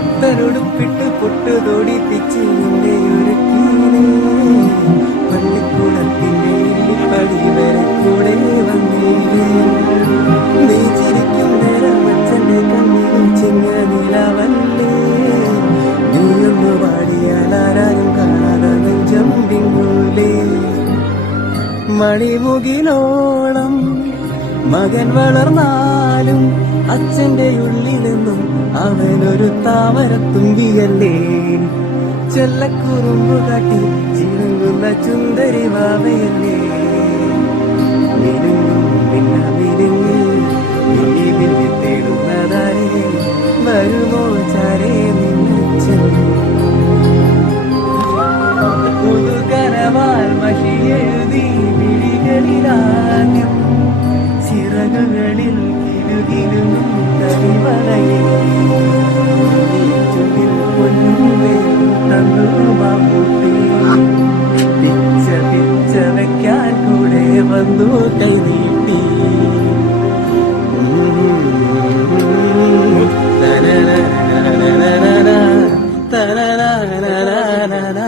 പുത്തനൊടുപ്പിട്ട് പൊട്ടുതോടി തോടിപ്പിച്ച് നിന്റെ ഒരുക്കീനേ പള്ളിക്കൂടത്തിന്റെ പടി വരെ കൂടെ വന്നീരേ കണ്ണിൽ ചിങ്ങ നിലവല്ലേ? പാടിയാൽ ആരാരും കാണാതെ നെഞ്ചം പിങ്ങൂലേ മണിമുകിലോളം മകൻ വളർന്നാലും അച്ഛന്റെ ഉള്ളിലെന്നും അവനൊരു താമരത്തുമ്പിയല്ലേ? ചെല്ലക്കുറുമ്പു കാട്ടി ചിരുങ്ങുന്ന ചുന്ദരി വാവയല്ലേ? ിൽ പൊന്നുമേ തന്നു മാമൂട്ടി പിച്ച പിച്ച വെക്കാൻ കൂടെ വന്നു കൈനീട്ടി തനന തനന